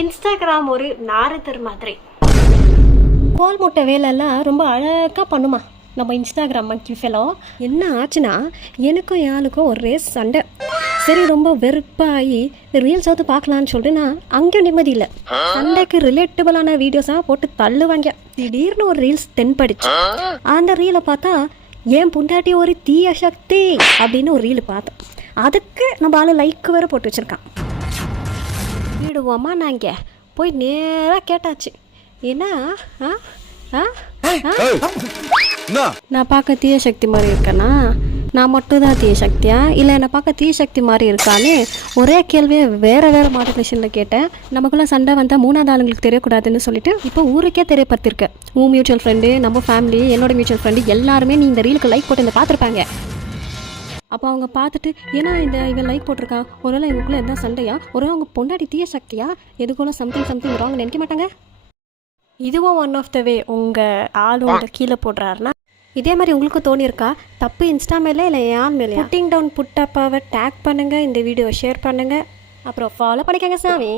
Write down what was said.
Instagram ஒரு நாரதர் மாதிரி. கோல் முட்டை வேலையெல்லாம் ரொம்ப அழகாக பண்ணுமா நம்ம இன்ஸ்டாகிராம் மங்கி ஃபெலோ. என்ன ஆச்சுன்னா எனக்கும் யாருக்கும் ஒரே சண்டை. சரி ரொம்ப வெறுப்பாகி ரீல்ஸ் வந்து பார்க்கலான்னு சொல்லிட்டு நான் அங்கேயும் நிம்மதி இல்லை. சண்டைக்கு ரிலேட்டபிளான வீடியோஸாக போட்டு தள்ளுவாங்க. திடீர்னு ஒரு ரீல்ஸ் தென்படிச்சு. அந்த ரீலை பார்த்தா ஏன் பொண்டாட்டி ஒரு தீய சக்தி அப்படின்னு ஒரு ரீல் பார்த்தேன். அதுக்கு நம்ம ஆளு லைக் வேறு போட்டு வச்சுருக்கான். விடுவோமா நாங்கள் போய் நேராக கேட்டாச்சு. ஏன்னா நான் பார்க்க தீய சக்தி மாதிரி இருக்கேன்னா நான் மட்டும் தான் தீய சக்தியா இல்லை என்னை பார்க்க தீய சக்தி மாதிரி இருக்கான்னு ஒரே கேள்வியை வேறு மாடுலேஷனில் கேட்டேன். நமக்குள்ள சண்டை வந்தால் மூணாவது ஆளுங்களுக்கு தெரியக்கூடாதுன்னு சொல்லிட்டு இப்போ ஊருக்கே தெரியப்படுத்திருக்கேன். உன் மியூச்சுவல் ஃப்ரெண்டு, நம்ம ஃபேமிலி, என்னோட மியூச்சுவல் ஃப்ரெண்டு எல்லாருமே நீ இந்த ரீலுக்கு லைக் போட்டு இந்த பார்த்துருப்பாங்க. அப்போ அவங்க பார்த்துட்டு ஏன்னா இவன் லைக் போட்டிருக்கா, ஒருவேளை இவங்களுக்குள்ள எந்த சண்டையா, ஒருவேளை அவங்க பொண்டாடி தீய சக்தியா, எதுக்குள்ள சம்திங் ராங் நினைக்க மாட்டாங்க. இதுவும் ஒன் ஆஃப் த வே உங்கள் ஆளோட கீழே போடுறாருன்னா இதே மாதிரி உங்களுக்கு தோணியிருக்கா? தப்பு இன்ஸ்டா மேலே இல்லை ஏன் மேலே? புட்டிங் டவுன் புட்டப்பாவை டேக் பண்ணுங்கள், இந்த வீடியோவை ஷேர் பண்ணுங்கள், அப்புறம் ஃபாலோ பண்ணிக்கங்க சாமி.